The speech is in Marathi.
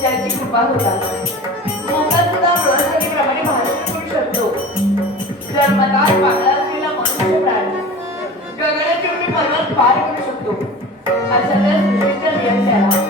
ज्याची कृपा होतात मोका सुद्धा प्रमाणे भाषण करू शकतो. जन्मतः पागळा असलेला मनुष्य प्राणी गगनाची उडी पर्वत पार करू शकतो. अशा त्या सृष्टीचा नियम त्याला